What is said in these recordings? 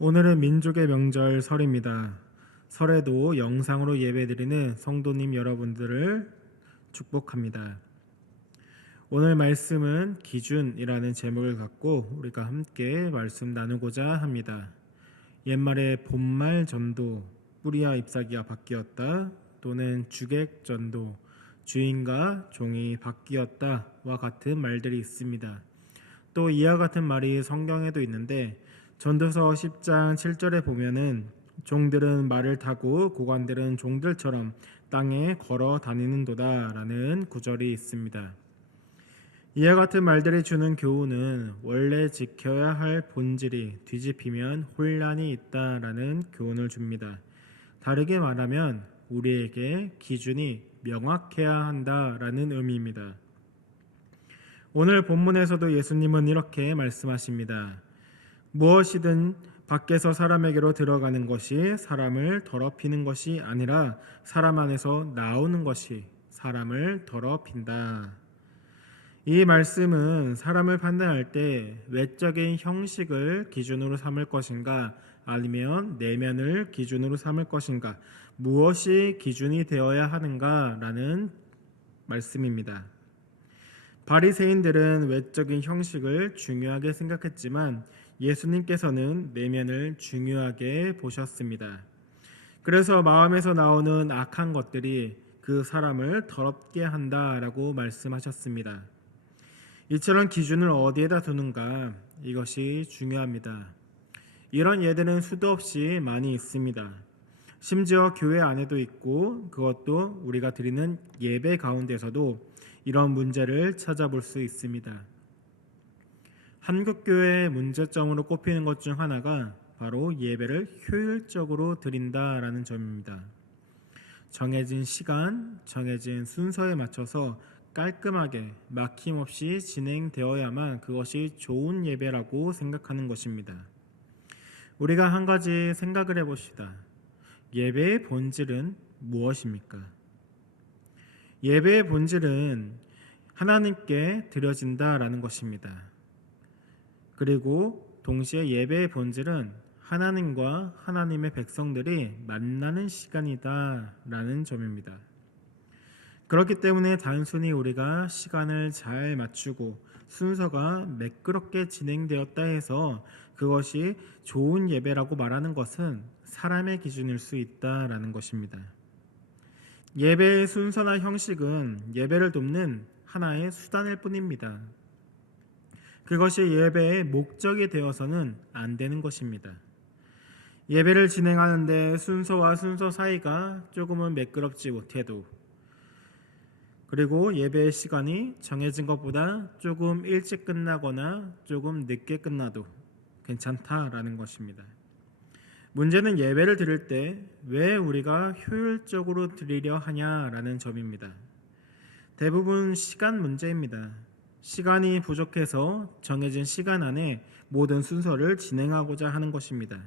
오늘은 민족의 명절 설입니다. 설에도 영상으로 예배드리는 성도님 여러분들을 축복합니다. 오늘 말씀은 기준이라는 제목을 갖고 우리가 함께 말씀 나누고자 합니다. 옛말에 본말 전도, 뿌리와 잎사귀가 바뀌었다, 또는 주객 전도, 주인과 종이 바뀌었다와 같은 말들이 있습니다. 또 이와 같은 말이 성경에도 있는데 전도서 10장 7절에 보면은 종들은 말을 타고 고관들은 종들처럼 땅에 걸어 다니는도다라는 구절이 있습니다. 이와 같은 말들이 주는 교훈은 원래 지켜야 할 본질이 뒤집히면 혼란이 있다라는 교훈을 줍니다. 다르게 말하면 우리에게 기준이 명확해야 한다라는 의미입니다. 오늘 본문에서도 예수님은 이렇게 말씀하십니다. 무엇이든 밖에서 사람에게로 들어가는 것이 사람을 더럽히는 것이 아니라 사람 안에서 나오는 것이 사람을 더럽힌다. 이 말씀은 사람을 판단할 때 외적인 형식을 기준으로 삼을 것인가 아니면 내면을 기준으로 삼을 것인가, 무엇이 기준이 되어야 하는가라는 말씀입니다. 바리새인들은 외적인 형식을 중요하게 생각했지만 예수님께서는 내면을 중요하게 보셨습니다. 그래서 마음에서 나오는 악한 것들이 그 사람을 더럽게 한다라고 말씀하셨습니다. 이처럼 기준을 어디에다 두는가, 이것이 중요합니다. 이런 예들은 수도 없이 많이 있습니다. 심지어 교회 안에도 있고 그것도 우리가 드리는 예배 가운데서도 이런 문제를 찾아볼 수 있습니다. 한국교회의 문제점으로 꼽히는 것 중 하나가 바로 예배를 효율적으로 드린다라는 점입니다. 정해진 시간, 정해진 순서에 맞춰서 깔끔하게 막힘없이 진행되어야만 그것이 좋은 예배라고 생각하는 것입니다. 우리가 한 가지 생각을 해봅시다. 예배의 본질은 무엇입니까? 예배의 본질은 하나님께 드려진다라는 것입니다. 그리고 동시에 예배의 본질은 하나님과 하나님의 백성들이 만나는 시간이다라는 점입니다. 그렇기 때문에 단순히 우리가 시간을 잘 맞추고 순서가 매끄럽게 진행되었다 해서 그것이 좋은 예배라고 말하는 것은 사람의 기준일 수 있다라는 것입니다. 예배의 순서나 형식은 예배를 돕는 하나의 수단일 뿐입니다. 그것이 예배의 목적이 되어서는 안 되는 것입니다. 예배를 진행하는데 순서와 순서 사이가 조금은 매끄럽지 못해도, 그리고 예배의 시간이 정해진 것보다 조금 일찍 끝나거나 조금 늦게 끝나도 괜찮다라는 것입니다. 문제는 예배를 드릴 때 왜 우리가 효율적으로 드리려 하냐라는 점입니다. 대부분 시간 문제입니다. 시간이 부족해서 정해진 시간 안에 모든 순서를 진행하고자 하는 것입니다.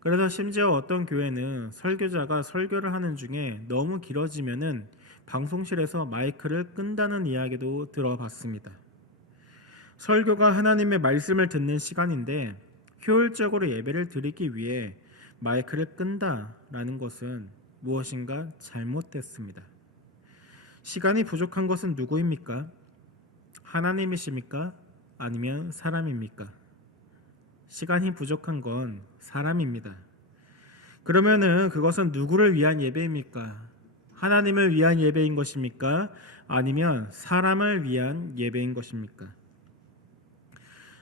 그래서 심지어 어떤 교회는 설교자가 설교를 하는 중에 너무 길어지면은 방송실에서 마이크를 끈다는 이야기도 들어봤습니다. 설교가 하나님의 말씀을 듣는 시간인데 효율적으로 예배를 드리기 위해 마이크를 끈다라는 것은 무엇인가 잘못됐습니다. 시간이 부족한 것은 누구입니까? 하나님이십니까? 아니면 사람입니까? 시간이 부족한 건 사람입니다. 그러면은 그것은 누구를 위한 예배입니까? 하나님을 위한 예배인 것입니까? 아니면 사람을 위한 예배인 것입니까?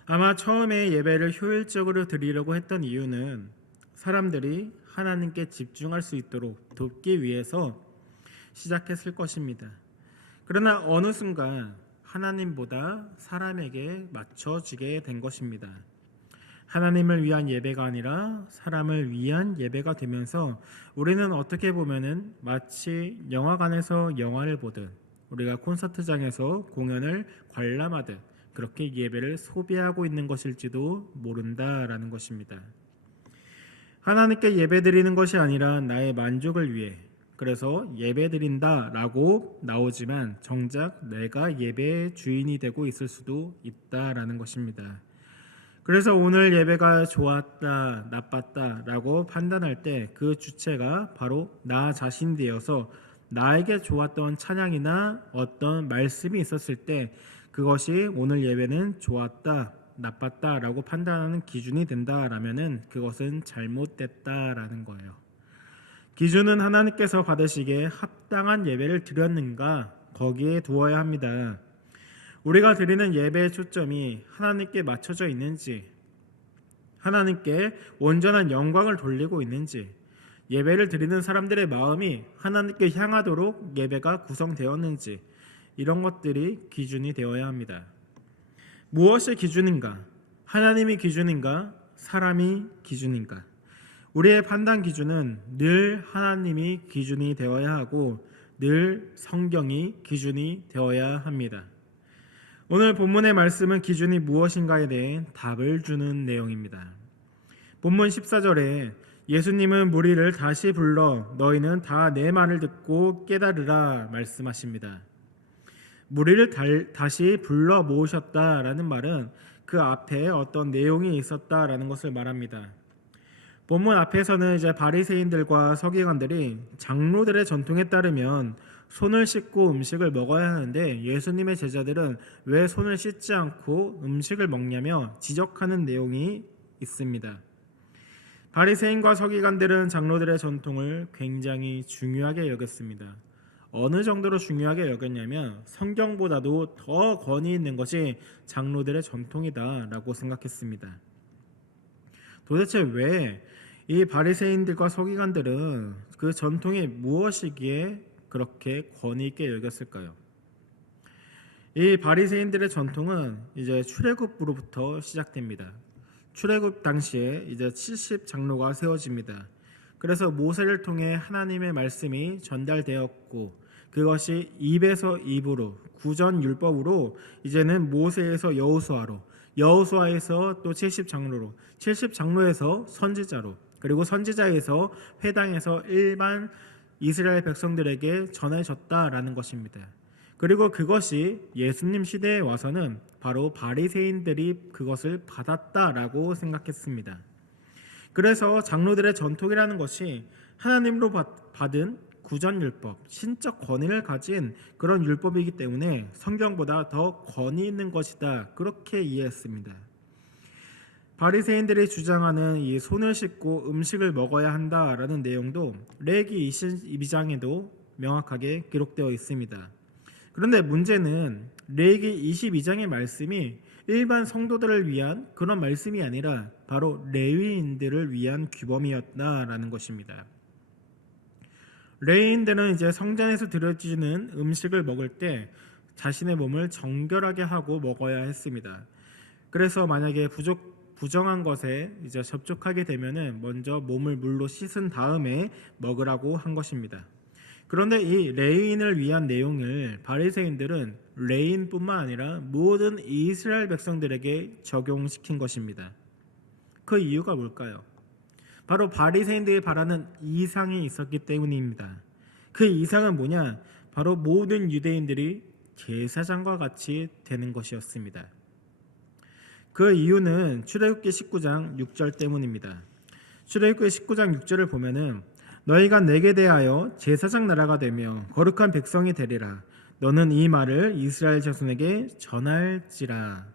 아마 처음에 예배를 효율적으로 드리려고 했던 이유는 사람들이 하나님께 집중할 수 있도록 돕기 위해서 시작했을 것입니다. 그러나 어느 순간 하나님보다 사람에게 맞춰지게 된 것입니다. 하나님을 위한 예배가 아니라 사람을 위한 예배가 되면서 우리는 어떻게 보면은 마치 영화관에서 영화를 보듯, 우리가 콘서트장에서 공연을 관람하듯 그렇게 예배를 소비하고 있는 것일지도 모른다라는 것입니다. 하나님께 예배드리는 것이 아니라 나의 만족을 위해, 그래서 예배드린다라고 나오지만 정작 내가 예배의 주인이 되고 있을 수도 있다라는 것입니다. 그래서 오늘 예배가 좋았다, 나빴다라고 판단할 때 그 주체가 바로 나 자신이어서 나에게 좋았던 찬양이나 어떤 말씀이 있었을 때 그것이 오늘 예배는 좋았다, 나빴다라고 판단하는 기준이 된다라면은 그것은 잘못됐다라는 거예요. 기준은 하나님께서 받으시기에 합당한 예배를 드렸는가 거기에 두어야 합니다. 우리가 드리는 예배의 초점이 하나님께 맞춰져 있는지, 하나님께 온전한 영광을 돌리고 있는지, 예배를 드리는 사람들의 마음이 하나님께 향하도록 예배가 구성되었는지, 이런 것들이 기준이 되어야 합니다. 무엇이 기준인가? 하나님이 기준인가? 사람이 기준인가? 우리의 판단 기준은 늘 하나님이 기준이 되어야 하고 늘 성경이 기준이 되어야 합니다. 오늘 본문의 말씀은 기준이 무엇인가에 대해 답을 주는 내용입니다. 본문 14절에 예수님은 무리를 다시 불러 너희는 다 내 말을 듣고 깨달으라 말씀하십니다. 무리를 다시 불러 모으셨다라는 말은 그 앞에 어떤 내용이 있었다라는 것을 말합니다. 본문 앞에서는 이제 바리새인들과 서기관들이 장로들의 전통에 따르면 손을 씻고 음식을 먹어야 하는데 예수님의 제자들은 왜 손을 씻지 않고 음식을 먹냐며 지적하는 내용이 있습니다. 바리새인과 서기관들은 장로들의 전통을 굉장히 중요하게 여겼습니다. 어느 정도로 중요하게 여겼냐면 성경보다도 더 권위 있는 것이 장로들의 전통이다라고 생각했습니다. 도대체 왜 이 바리새인들과 서기관들은 그 전통이 무엇이기에 그렇게 권위 있게 여겼을까요? 이 바리새인들의 전통은 이제 출애굽으로부터 시작됩니다. 출애굽 당시에 이제 70 장로가 세워집니다. 그래서 모세를 통해 하나님의 말씀이 전달되었고 그것이 입에서 입으로 구전 율법으로 이제는 모세에서 여호수아로 여호수아에서 또 70 장로로 70 장로에서 선지자로 그리고 선지자에서 회당에서 일반 이스라엘 백성들에게 전해졌다라는 것입니다. 그리고 그것이 예수님 시대에 와서는 바로 바리새인들이 그것을 받았다라고 생각했습니다. 그래서 장로들의 전통이라는 것이 하나님으로 받은 구전율법, 신적 권위를 가진 그런 율법이기 때문에 성경보다 더 권위 있는 것이다 그렇게 이해했습니다. 바리새인들이 주장하는 이 손을 씻고 음식을 먹어야 한다라는 내용도 레위기 22장에도 명확하게 기록되어 있습니다. 그런데 문제는 레위기 22장의 말씀이 일반 성도들을 위한 그런 말씀이 아니라 바로 레위인들을 위한 규범이었다라는 것입니다. 레위인들은 이제 성전에서 드려지는 음식을 먹을 때 자신의 몸을 정결하게 하고 먹어야 했습니다. 그래서 만약에 부정한 것에 이제 접촉하게 되면은 먼저 몸을 물로 씻은 다음에 먹으라고 한 것입니다. 그런데 이 레위인을 위한 내용을 바리새인들은 레위인뿐만 아니라 모든 이스라엘 백성들에게 적용시킨 것입니다. 그 이유가 뭘까요? 바로 바리새인들이 바라는 이상이 있었기 때문입니다. 그 이상은 뭐냐? 바로 모든 유대인들이 제사장과 같이 되는 것이었습니다. 그 이유는 출애굽기 19장 6절 때문입니다. 출애굽기 19장 6절을 보면은 너희가 내게 대하여 제사장 나라가 되며 거룩한 백성이 되리라. 너는 이 말을 이스라엘 자손에게 전할지라.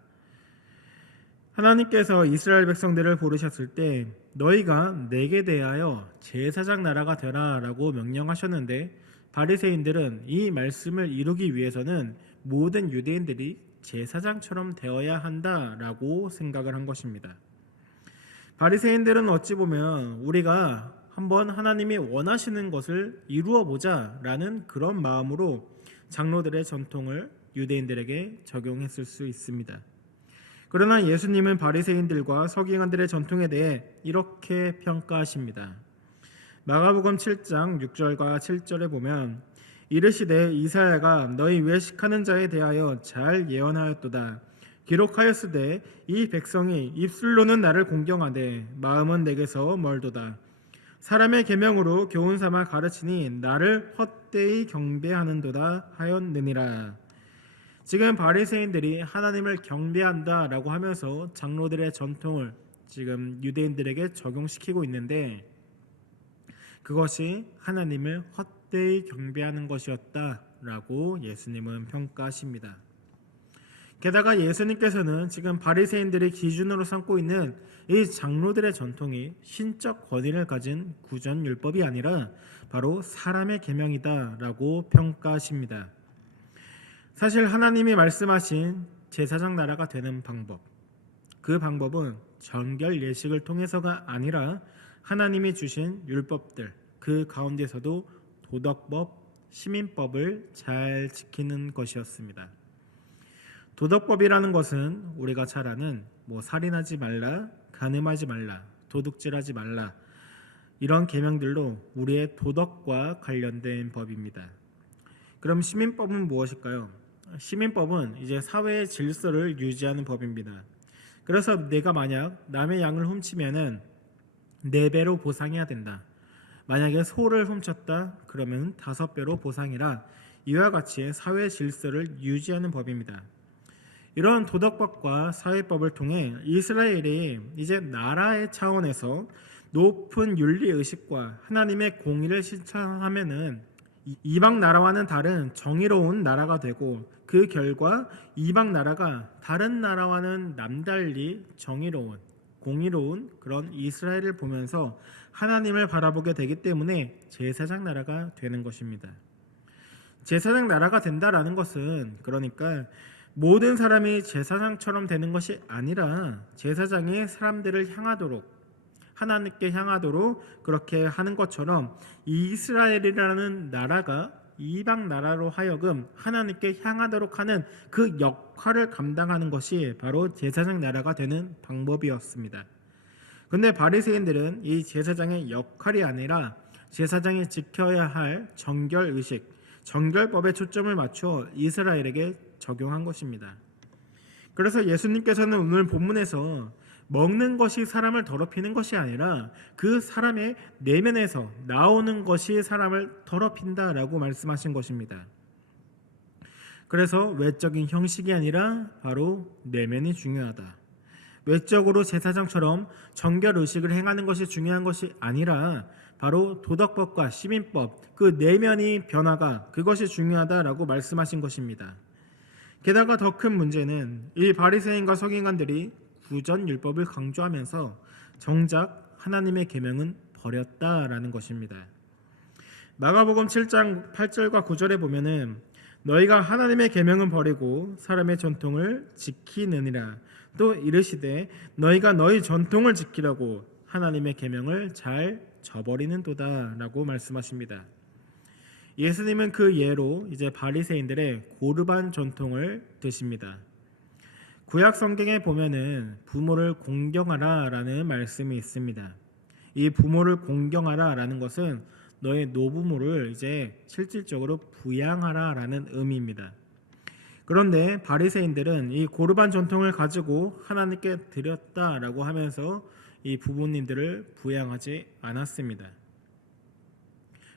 하나님께서 이스라엘 백성들을 부르셨을 때 너희가 내게 대하여 제사장 나라가 되라라고 명령하셨는데 바리새인들은 이 말씀을 이루기 위해서는 모든 유대인들이 제사장처럼 되어야 한다라고 생각을 한 것입니다. 바리새인들은 어찌 보면 우리가 한번 하나님이 원하시는 것을 이루어 보자라는 그런 마음으로 장로들의 전통을 유대인들에게 적용했을 수 있습니다. 그러나 예수님은 바리새인들과 서기관들의 전통에 대해 이렇게 평가하십니다. 마가복음 7장 6절과 7절에 보면 이르시되 이사야가 너희 외식하는 자에 대하여 잘 예언하였도다. 기록하였으되 이 백성이 입술로는 나를 공경하되 마음은 내게서 멀도다. 사람의 계명으로 교훈 삼아 가르치니 나를 헛되이 경배하는도다 하였느니라. 지금 바리새인들이 하나님을 경배한다라고 하면서 장로들의 전통을 지금 유대인들에게 적용시키고 있는데 그것이 하나님을 헛되이 경배하는 것이었다라고 예수님은 평가하십니다. 게다가 예수님께서는 지금 바리새인들이 기준으로 삼고 있는 이 장로들의 전통이 신적 권위를 가진 구전율법이 아니라 바로 사람의 계명이다라고 평가하십니다. 사실 하나님이 말씀하신 제사장 나라가 되는 방법, 그 방법은 정결 예식을 통해서가 아니라 하나님이 주신 율법들, 그 가운데서도 도덕법, 시민법을 잘 지키는 것이었습니다. 도덕법이라는 것은 우리가 잘 아는 살인하지 말라, 간음하지 말라, 도둑질하지 말라 이런 계명들로 우리의 도덕과 관련된 법입니다. 그럼 시민법은 무엇일까요? 시민법은 이제 사회의 질서를 유지하는 법입니다. 그래서 내가 만약 남의 양을 훔치면은 4배로 보상해야 된다. 만약에 소를 훔쳤다 그러면 5배로 보상이라 이와 같이 사회 질서를 유지하는 법입니다. 이런 도덕법과 사회법을 통해 이스라엘이 이제 나라의 차원에서 높은 윤리의식과 하나님의 공의를 실천하면은 이방 나라와는 다른 정의로운 나라가 되고 그 결과 이방 나라가 다른 나라와는 남달리 정의로운 공의로운 그런 이스라엘을 보면서 하나님을 바라보게 되기 때문에 제사장 나라가 되는 것입니다. 제사장 나라가 된다라는 것은 그러니까 모든 사람이 제사장처럼 되는 것이 아니라 제사장이 사람들을 향하도록 하나님께 향하도록 그렇게 하는 것처럼 이스라엘이라는 나라가 이방 나라로 하여금 하나님께 향하도록 하는 그 역할을 감당하는 것이 바로 제사장 나라가 되는 방법이었습니다. 근데 바리새인들은 이 제사장의 역할이 아니라 제사장이 지켜야 할 정결 의식, 정결법에 초점을 맞춰 이스라엘에게 적용한 것입니다. 그래서 예수님께서는 오늘 본문에서 먹는 것이 사람을 더럽히는 것이 아니라 그 사람의 내면에서 나오는 것이 사람을 더럽힌다라고 말씀하신 것입니다. 그래서 외적인 형식이 아니라 바로 내면이 중요하다. 외적으로 제사장처럼 정결 의식을 행하는 것이 중요한 것이 아니라 바로 도덕법과 시민법, 그 내면이 변화가 그것이 중요하다라고 말씀하신 것입니다. 게다가 더 큰 문제는 이 바리새인과 서기관들이 구전율법을 강조하면서 정작 하나님의 계명은 버렸다라는 것입니다. 마가복음 7장 8절과 9절에 보면은 너희가 하나님의 계명은 버리고 사람의 전통을 지키느니라 또 이르시되 너희가 너희 전통을 지키려고 하나님의 계명을 잘 저버리는도다라고 말씀하십니다. 예수님은 그 예로 이제 바리새인들의 고르반 전통을 드십니다. 구약 성경에 보면은 부모를 공경하라라는 말씀이 있습니다. 이 부모를 공경하라라는 것은 너의 노부모를 이제 실질적으로 부양하라라는 의미입니다. 그런데 바리새인들은 이 고르반 전통을 가지고 하나님께 드렸다라고 하면서 이 부모님들을 부양하지 않았습니다.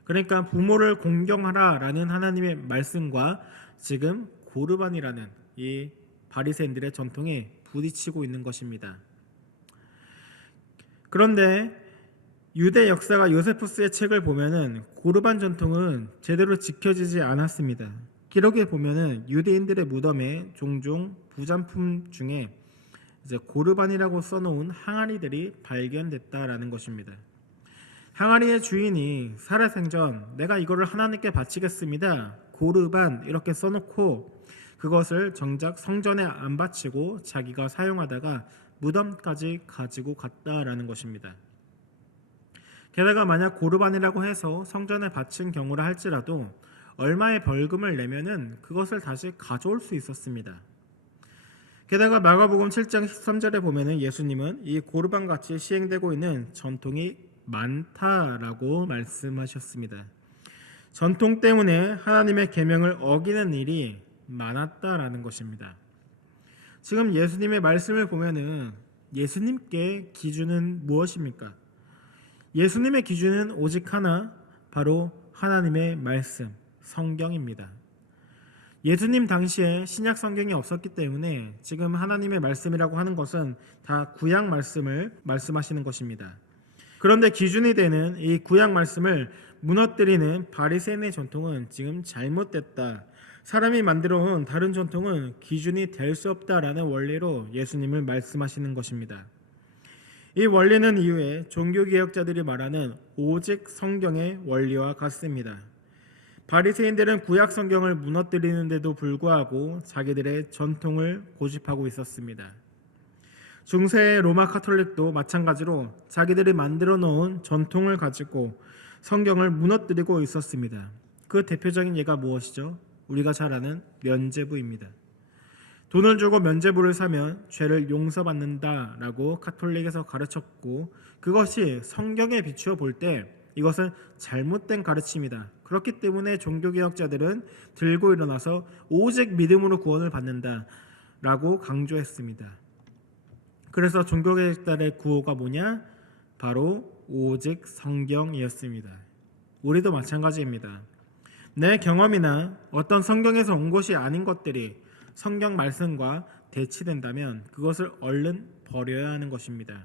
그러니까 부모를 공경하라라는 하나님의 말씀과 지금 고르반이라는 이 바리새인들의 전통에 부딪히고 있는 것입니다. 그런데 유대 역사가 요세푸스의 책을 보면은 고르반 전통은 제대로 지켜지지 않았습니다. 기록에 보면은 유대인들의 무덤에 종종 부잔품 중에 이제 고르반이라고 써놓은 항아리들이 발견됐다라는 것입니다. 항아리의 주인이 살아생전 내가 이거를 하나님께 바치겠습니다. 고르반 이렇게 써놓고 그것을 정작 성전에 안 바치고 자기가 사용하다가 무덤까지 가지고 갔다라는 것입니다. 게다가 만약 고르반이라고 해서 성전에 바친 경우라 할지라도 얼마의 벌금을 내면은 그것을 다시 가져올 수 있었습니다. 게다가 마가복음 7장 13절에 보면은 예수님은 이 고르반 같이 시행되고 있는 전통이 많다라고 말씀하셨습니다. 전통 때문에 하나님의 계명을 어기는 일이 많았다라는 것입니다. 지금 예수님의 말씀을 보면은 예수님께 기준은 무엇입니까? 예수님의 기준은 오직 하나, 바로 하나님의 말씀, 성경입니다. 예수님 당시에 신약 성경이 없었기 때문에 지금 하나님의 말씀이라고 하는 것은 다 구약 말씀을 말씀하시는 것입니다. 그런데 기준이 되는 이 구약 말씀을 무너뜨리는 바리새인의 전통은 지금 잘못됐다. 사람이 만들어 온 다른 전통은 기준이 될 수 없다라는 원리로 예수님을 말씀하시는 것입니다. 이 원리는 이후에 종교개혁자들이 말하는 오직 성경의 원리와 같습니다. 바리새인들은 구약 성경을 무너뜨리는데도 불구하고 자기들의 전통을 고집하고 있었습니다. 중세의 로마 카톨릭도 마찬가지로 자기들이 만들어 놓은 전통을 가지고 성경을 무너뜨리고 있었습니다. 그 대표적인 예가 무엇이죠? 우리가 잘 아는 면죄부입니다. 돈을 주고 면죄부를 사면 죄를 용서받는다라고 카톨릭에서 가르쳤고, 그것이 성경에 비추어 볼 때 이것은 잘못된 가르침이다. 그렇기 때문에 종교개혁자들은 들고 일어나서 오직 믿음으로 구원을 받는다라고 강조했습니다. 그래서 종교개혁자들의 구호가 뭐냐? 바로 오직 성경이었습니다. 우리도 마찬가지입니다. 내 경험이나 어떤 성경에서 온 것이 아닌 것들이 성경 말씀과 대치된다면 그것을 얼른 버려야 하는 것입니다.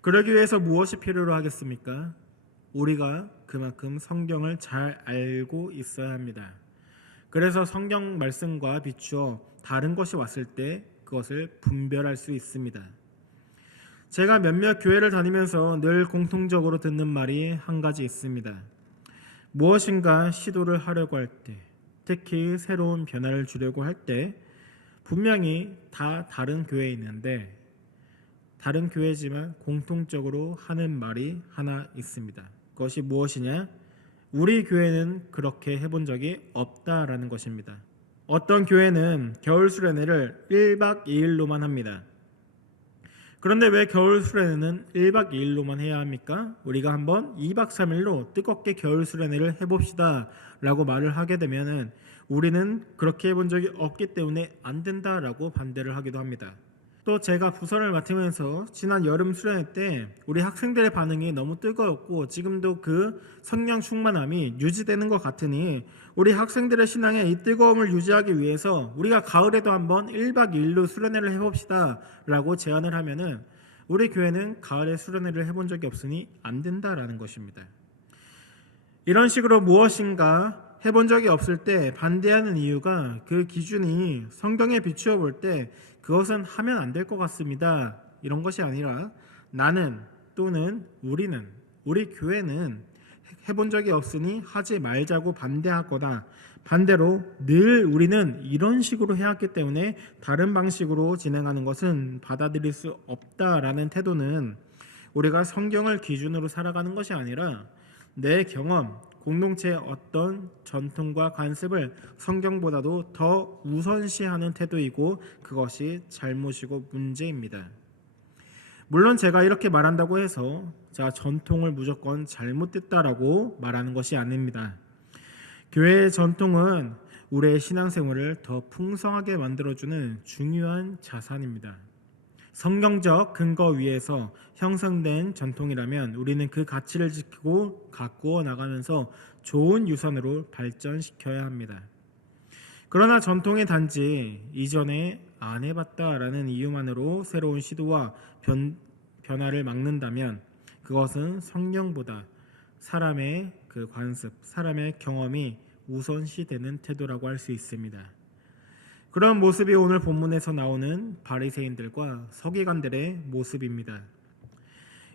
그러기 위해서 무엇이 필요로 하겠습니까? 우리가 그만큼 성경을 잘 알고 있어야 합니다. 그래서 성경 말씀과 비추어 다른 것이 왔을 때 그것을 분별할 수 있습니다. 제가 몇몇 교회를 다니면서 늘 공통적으로 듣는 말이 한 가지 있습니다. 무엇인가 시도를 하려고 할 때, 특히 새로운 변화를 주려고 할 때 분명히 다 다른 교회에 있는데 다른 교회지만 공통적으로 하는 말이 하나 있습니다. 그것이 무엇이냐? 우리 교회는 그렇게 해본 적이 없다라는 것입니다. 어떤 교회는 겨울 수련회를 1박 2일로만 합니다. 그런데 왜 겨울 수련회는 1박 2일로만 해야 합니까? 우리가 한번 2박 3일로 뜨겁게 겨울 수련회를 해봅시다 라고 말을 하게 되면은 우리는 그렇게 해본 적이 없기 때문에 안 된다라고 반대를 하기도 합니다. 또 제가 부서를 맡으면서 지난 여름 수련회 때 우리 학생들의 반응이 너무 뜨거웠고 지금도 그 성령 충만함이 유지되는 것 같으니 우리 학생들의 신앙에 이 뜨거움을 유지하기 위해서 우리가 가을에도 한번 1박 2일로 수련회를 해봅시다 라고 제안을 하면은 우리 교회는 가을에 수련회를 해본 적이 없으니 안 된다라는 것입니다. 이런 식으로 무엇인가 해본 적이 없을 때 반대하는 이유가 그 기준이 성경에 비추어 볼 때 그것은 하면 안 될 것 같습니다. 이런 것이 아니라 나는 또는 우리는 우리 교회는 해본 적이 없으니 하지 말자고 반대하거나 반대로 늘 우리는 이런 식으로 해왔기 때문에 다른 방식으로 진행하는 것은 받아들일 수 없다라는 태도는 우리가 성경을 기준으로 살아가는 것이 아니라 내 경험, 공동체의 어떤 전통과 관습을 성경보다도 더 우선시하는 태도이고 그것이 잘못이고 문제입니다. 물론 제가 이렇게 말한다고 해서 전통을 무조건 잘못됐다라고 말하는 것이 아닙니다. 교회의 전통은 우리의 신앙생활을 더 풍성하게 만들어주는 중요한 자산입니다. 성경적 근거 위에서 형성된 전통이라면 우리는 그 가치를 지키고 가꾸어 나가면서 좋은 유산으로 발전시켜야 합니다. 그러나 전통이 단지 이전에 안 해봤다라는 이유만으로 새로운 시도와 변화를 막는다면 그것은 성경보다 사람의 그 관습, 사람의 경험이 우선시되는 태도라고 할 수 있습니다. 그런 모습이 오늘 본문에서 나오는 바리새인들과 서기관들의 모습입니다.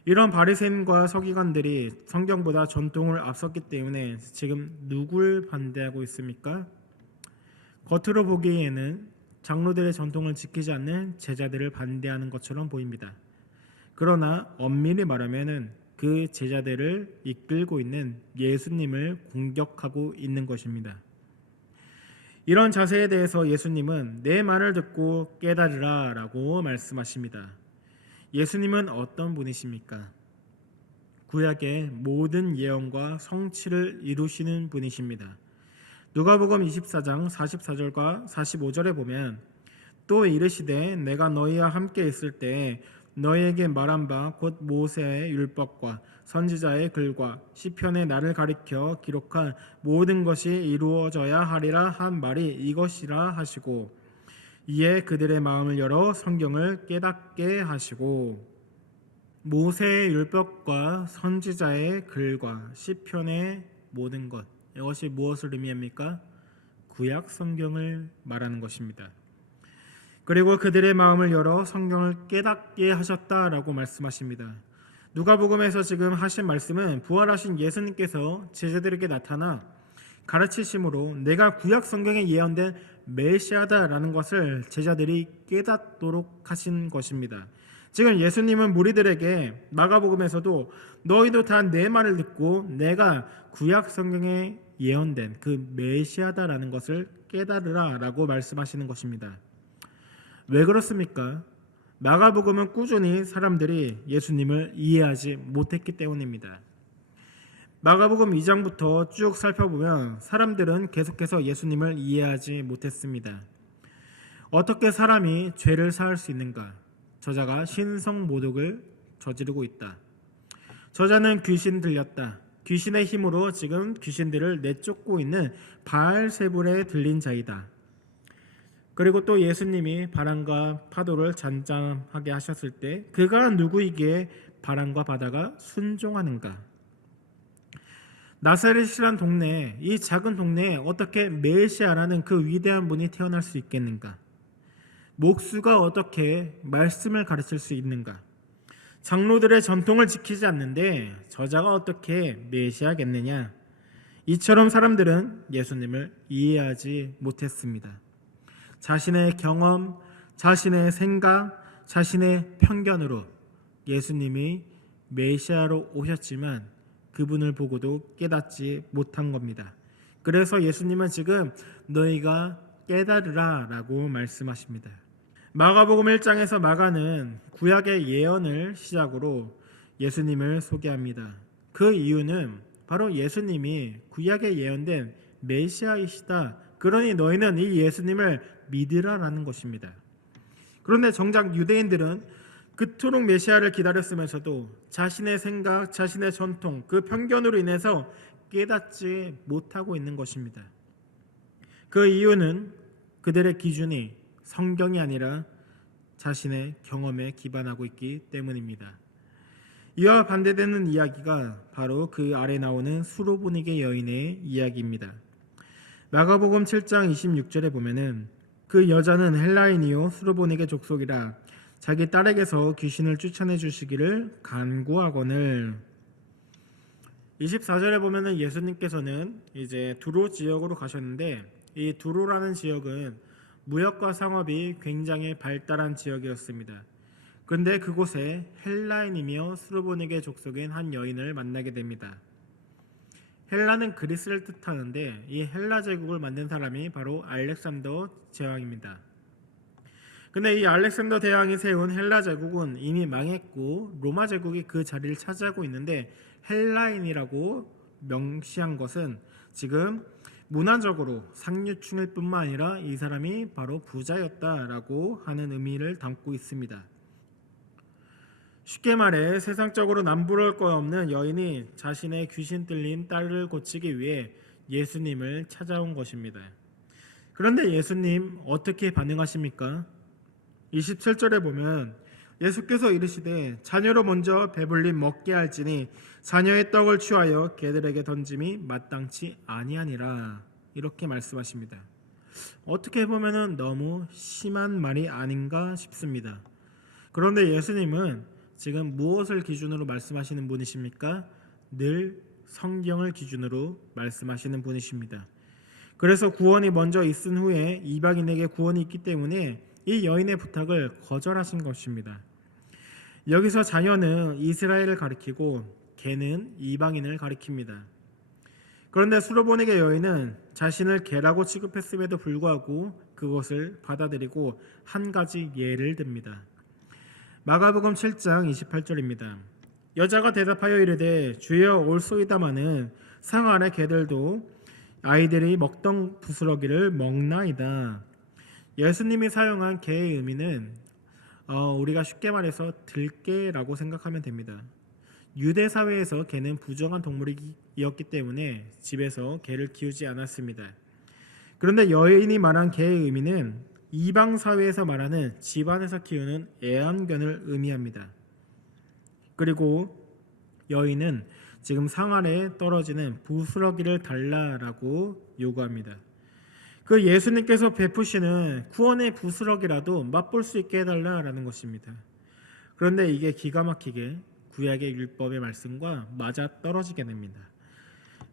이런 바리새인과 서기관들이 성경보다 전통을 앞섰기 때문에 지금 누굴 반대하고 있습니까? 겉으로 보기에는 장로들의 전통을 지키지 않는 제자들을 반대하는 것처럼 보입니다. 그러나 엄밀히 말하면은 그 제자들을 이끌고 있는 예수님을 공격하고 있는 것입니다. 이런 자세에 대해서 예수님은 내 말을 듣고 깨달으라 라고 말씀하십니다. 예수님은 어떤 분이십니까? 구약의 모든 예언과 성취를 이루시는 분이십니다. 누가복음 24장 44절과 45절에 보면 또 이르시되 내가 너희와 함께 있을 때에 너희에게 말한 바 곧 모세의 율법과 선지자의 글과 시편에 나를 가리켜 기록한 모든 것이 이루어져야 하리라 한 말이 이것이라 하시고 이에 그들의 마음을 열어 성경을 깨닫게 하시고 모세의 율법과 선지자의 글과 시편의 모든 것 이것이 무엇을 의미합니까? 구약 성경을 말하는 것입니다. 그리고 그들의 마음을 열어 성경을 깨닫게 하셨다라고 말씀하십니다. 누가복음에서 지금 하신 말씀은 부활하신 예수님께서 제자들에게 나타나 가르치심으로 내가 구약 성경에 예언된 메시아다라는 것을 제자들이 깨닫도록 하신 것입니다. 지금 예수님은 무리들에게 마가복음에서도 너희도 다 내 말을 듣고 내가 구약 성경에 예언된 그 메시아다라는 것을 깨달으라라고 말씀하시는 것입니다. 왜 그렇습니까? 마가복음은 꾸준히 사람들이 예수님을 이해하지 못했기 때문입니다. 마가복음 2장부터 쭉 살펴보면 사람들은 계속해서 예수님을 이해하지 못했습니다. 어떻게 사람이 죄를 사할 수 있는가? 저자가 신성모독을 저지르고 있다. 저자는 귀신 들렸다. 귀신의 힘으로 지금 귀신들을 내쫓고 있는 바알세불에 들린 자이다. 그리고 또 예수님이 바람과 파도를 잠잠하게 하셨을 때 그가 누구이기에 바람과 바다가 순종하는가? 나사렛이란 동네, 이 작은 동네에 어떻게 메시아라는 그 위대한 분이 태어날 수 있겠는가? 목수가 어떻게 말씀을 가르칠 수 있는가? 장로들의 전통을 지키지 않는데 저자가 어떻게 메시아겠느냐? 이처럼 사람들은 예수님을 이해하지 못했습니다. 자신의 경험, 자신의 생각, 자신의 편견으로 예수님이 메시아로 오셨지만 그분을 보고도 깨닫지 못한 겁니다. 그래서 예수님은 지금 너희가 깨달으라 라고 말씀하십니다. 마가복음 1장에서 마가는 구약의 예언을 시작으로 예수님을 소개합니다. 그 이유는 바로 예수님이 구약에 예언된 메시아이시다. 그러니 너희는 이 예수님을 믿으라라는 것입니다. 그런데 정작 유대인들은 그토록 메시아를 기다렸으면서도 자신의 생각, 자신의 전통, 그 편견으로 인해서 깨닫지 못하고 있는 것입니다. 그 이유는 그들의 기준이 성경이 아니라 자신의 경험에 기반하고 있기 때문입니다. 이와 반대되는 이야기가 바로 그 아래 나오는 수로보니게 여인의 이야기입니다. 마가복음 7장 26절에 보면은 그 여자는 헬라인이요 수로보니게 족속이라 자기 딸에게서 귀신을 쫓아내 주시기를 간구하거늘. 24절에 보면은 예수님께서는 이제 두로 지역으로 가셨는데 이 두로라는 지역은 무역과 상업이 굉장히 발달한 지역이었습니다. 그런데 그곳에 헬라인이며 수로보니게 족속인 한 여인을 만나게 됩니다. 헬라는 그리스를 뜻하는데 이 헬라 제국을 만든 사람이 바로 알렉산더 제왕입니다. 근데 이 알렉산더 대왕이 세운 헬라 제국은 이미 망했고 로마 제국이 그 자리를 차지하고 있는데 헬라인이라고 명시한 것은 지금 문화적으로 상류층일 뿐만 아니라 이 사람이 바로 부자였다라고 하는 의미를 담고 있습니다. 쉽게 말해 세상적으로 남부러울 것 없는 여인이 자신의 귀신 들린 딸을 고치기 위해 예수님을 찾아온 것입니다. 그런데 예수님 어떻게 반응하십니까? 27절에 보면 예수께서 이르시되 자녀로 먼저 배불림 먹게 할지니 자녀의 떡을 취하여 개들에게 던짐이 마땅치 아니하니라 이렇게 말씀하십니다. 어떻게 보면은 너무 심한 말이 아닌가 싶습니다. 그런데 예수님은 지금 무엇을 기준으로 말씀하시는 분이십니까? 늘 성경을 기준으로 말씀하시는 분이십니다. 그래서 구원이 먼저 있은 후에 이방인에게 구원이 있기 때문에 이 여인의 부탁을 거절하신 것입니다. 여기서 자녀는 이스라엘을 가리키고 개는 이방인을 가리킵니다. 그런데 수로보니게 여인은 자신을 개라고 취급했음에도 불구하고 그것을 받아들이고 한 가지 예를 듭니다. 마가복음 7장 28절입니다. 여자가 대답하여 이르되 주여 올소이다마는 상 아래 개들도 아이들이 먹던 부스러기를 먹나이다. 예수님이 사용한 개의 의미는 우리가 쉽게 말해서 들개라고 생각하면 됩니다. 유대 사회에서 개는 부정한 동물이었기 때문에 집에서 개를 키우지 않았습니다. 그런데 여인이 말한 개의 의미는 이방 사회에서 말하는 집안에서 키우는 애완견을 의미합니다. 그리고 여인은 지금 상 아래에 떨어지는 부스러기를 달라라고 요구합니다. 그 예수님께서 베푸시는 구원의 부스러기라도 맛볼 수 있게 해달라라는 것입니다. 그런데 이게 기가 막히게 구약의 율법의 말씀과 맞아 떨어지게 됩니다.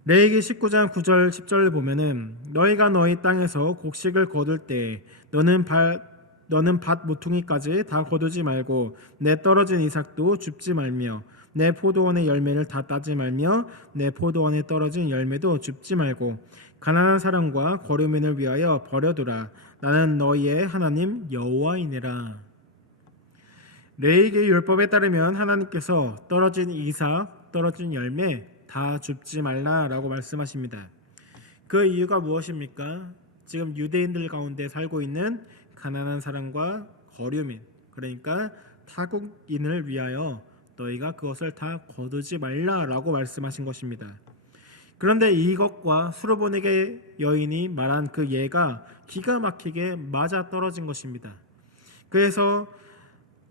레위기 19장 9절 10절을 보면은 너희가 너희 땅에서 곡식을 거둘 때 너는 밭 모퉁이까지 다 거두지 말고 내 떨어진 이삭도 줍지 말며 내 포도원의 열매를 다 따지 말며 내 포도원에 떨어진 열매도 줍지 말고 가난한 사람과 거류민을 위하여 버려두라. 나는 너희의 하나님 여호와이니라. 레위기 율법에 따르면 하나님께서 떨어진 이삭, 떨어진 열매 다 줍지 말라라고 말씀하십니다. 그 이유가 무엇입니까? 지금 유대인들 가운데 살고 있는 가난한 사람과 거류민, 그러니까 타국인을 위하여 너희가 그것을 다 거두지 말라라고 말씀하신 것입니다. 그런데 이것과 수르보네게 여인이 말한 그 예가 기가 막히게 맞아 떨어진 것입니다. 그래서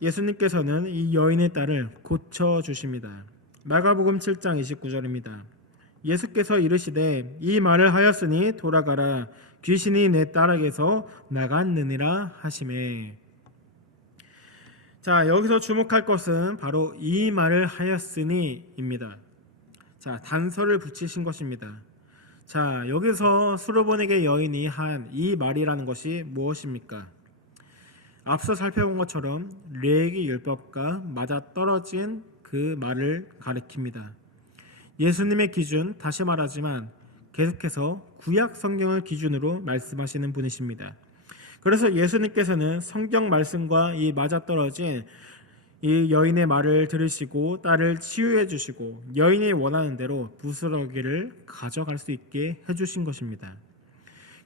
예수님께서는 이 여인의 딸을 고쳐 주십니다. 마가복음 7장 29절입니다. 예수께서 이르시되 이 말을 하였으니 돌아가라 귀신이 내 딸에게서 나갔느니라 하시매. 자, 여기서 주목할 것은 바로 이 말을 하였으니입니다. 자, 단서를 붙이신 것입니다. 자, 여기서 수르보네게 여인이 한 이 말이라는 것이 무엇입니까? 앞서 살펴본 것처럼 레위기 율법과 맞아떨어진 그 말을 가리킵니다. 예수님의 기준, 다시 말하지만 계속해서 구약 성경을 기준으로 말씀하시는 분이십니다. 그래서 예수님께서는 성경 말씀과 이 맞아떨어진 이 여인의 말을 들으시고 딸을 치유해 주시고 여인이 원하는 대로 부스러기를 가져갈 수 있게 해주신 것입니다.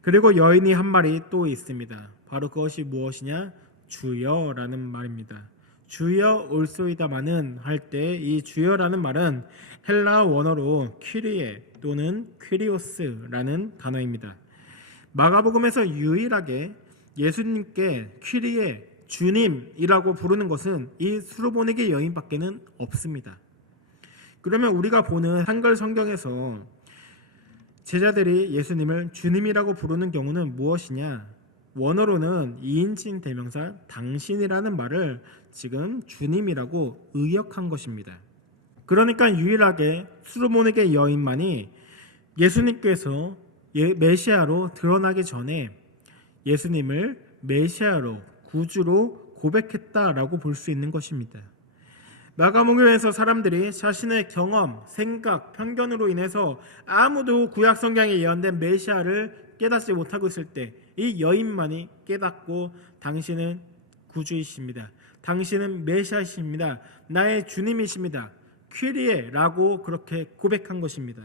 그리고 여인이 한 말이 또 있습니다. 바로 그것이 무엇이냐? 주여라는 말입니다. 주여 올소이다마는 할 때 이 주여라는 말은 헬라 원어로 퀴리에 또는 퀴리오스라는 단어입니다. 마가복음에서 유일하게 예수님께 퀴리에 주님이라고 부르는 것은 이 수르보네게 여인밖에는 없습니다. 그러면 우리가 보는 한글 성경에서 제자들이 예수님을 주님이라고 부르는 경우는 무엇이냐? 원어로는 2인칭 대명사 당신이라는 말을 지금 주님이라고 의역한 것입니다. 그러니까 유일하게 수르보네게 여인만이 예수님께서 메시아로 드러나기 전에 예수님을 메시아로 구주로 고백했다라고 볼 수 있는 것입니다. 마가복음에서 사람들이 자신의 경험, 생각, 편견으로 인해서 아무도 구약 성경에 예언된 메시아를 깨닫지 못하고 있을 때 이 여인만이 깨닫고 당신은 구주이십니다. 당신은 메시아이십니다. 나의 주님이십니다. 퀴리에라고 그렇게 고백한 것입니다.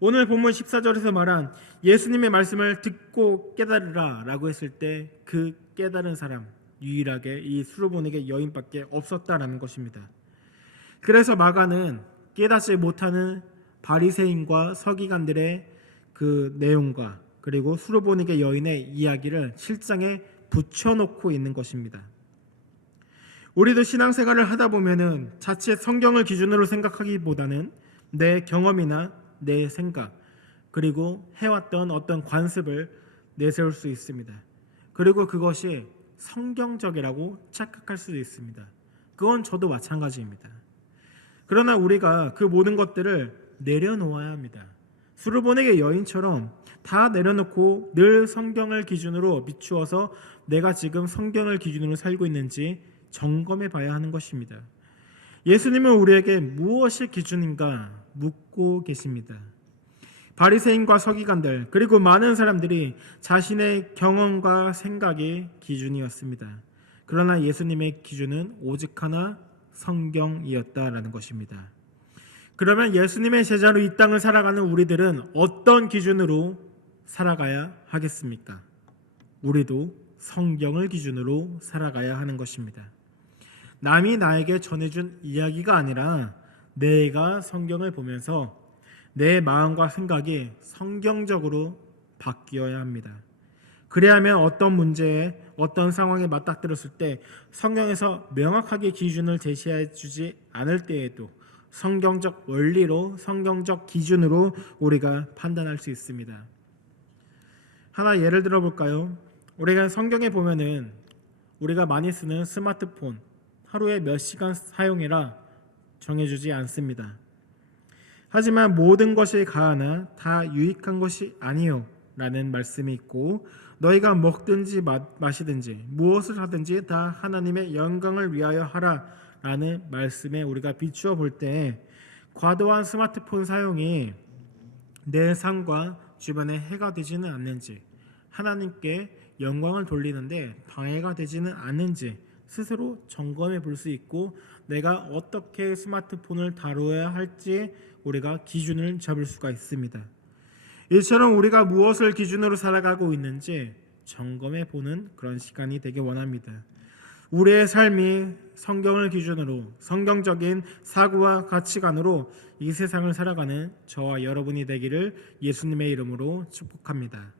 오늘 본문 14절에서 말한 예수님의 말씀을 듣고 깨달으라 라고 했을 때 그 깨달은 사람 유일하게 이 수르보네게 여인밖에 없었다라는 것입니다. 그래서 마가는 깨닫지 못하는 바리새인과 서기관들의 그 내용과 그리고 수르보네게 여인의 이야기를 7장에 붙여놓고 있는 것입니다. 우리도 신앙생활을 하다 보면은 자칫 성경을 기준으로 생각하기보다는 내 경험이나 내 생각 그리고 해왔던 어떤 관습을 내세울 수 있습니다. 그리고 그것이 성경적이라고 착각할 수도 있습니다. 그건 저도 마찬가지입니다. 그러나 우리가 그 모든 것들을 내려놓아야 합니다. 수르보네게 여인처럼 다 내려놓고 늘 성경을 기준으로 비추어서 내가 지금 성경을 기준으로 살고 있는지 점검해 봐야 하는 것입니다. 예수님은 우리에게 무엇이 기준인가 묻고 계십니다. 바리새인과 서기관들 그리고 많은 사람들이 자신의 경험과 생각이 기준이었습니다. 그러나 예수님의 기준은 오직 하나 성경이었다라는 것입니다. 그러면 예수님의 제자로 이 땅을 살아가는 우리들은 어떤 기준으로 살아가야 하겠습니까? 우리도 성경을 기준으로 살아가야 하는 것입니다. 남이 나에게 전해준 이야기가 아니라 내가 성경을 보면서 내 마음과 생각이 성경적으로 바뀌어야 합니다. 그래야만 어떤 문제에 어떤 상황에 맞닥뜨렸을 때 성경에서 명확하게 기준을 제시해 주지 않을 때에도 성경적 원리로 성경적 기준으로 우리가 판단할 수 있습니다. 하나 예를 들어 볼까요? 우리가 성경에 보면은 우리가 많이 쓰는 스마트폰 하루에 몇 시간 사용해라 정해주지 않습니다. 하지만 모든 것이 가하나 다 유익한 것이 아니요 라는 말씀이 있고, 너희가 먹든지 마시든지 무엇을 하든지 다 하나님의 영광을 위하여 하라 라는 말씀에 우리가 비추어 볼 때 과도한 스마트폰 사용이 내 삶과 주변에 해가 되지는 않는지, 하나님께 영광을 돌리는데 방해가 되지는 않는지 스스로 점검해 볼 수 있고, 내가 어떻게 스마트폰을 다루어야 할지 우리가 기준을 잡을 수가 있습니다. 이처럼 우리가 무엇을 기준으로 살아가고 있는지 점검해 보는 그런 시간이 되길 원합니다. 우리의 삶이 성경을 기준으로 성경적인 사고와 가치관으로 이 세상을 살아가는 저와 여러분이 되기를 예수님의 이름으로 축복합니다.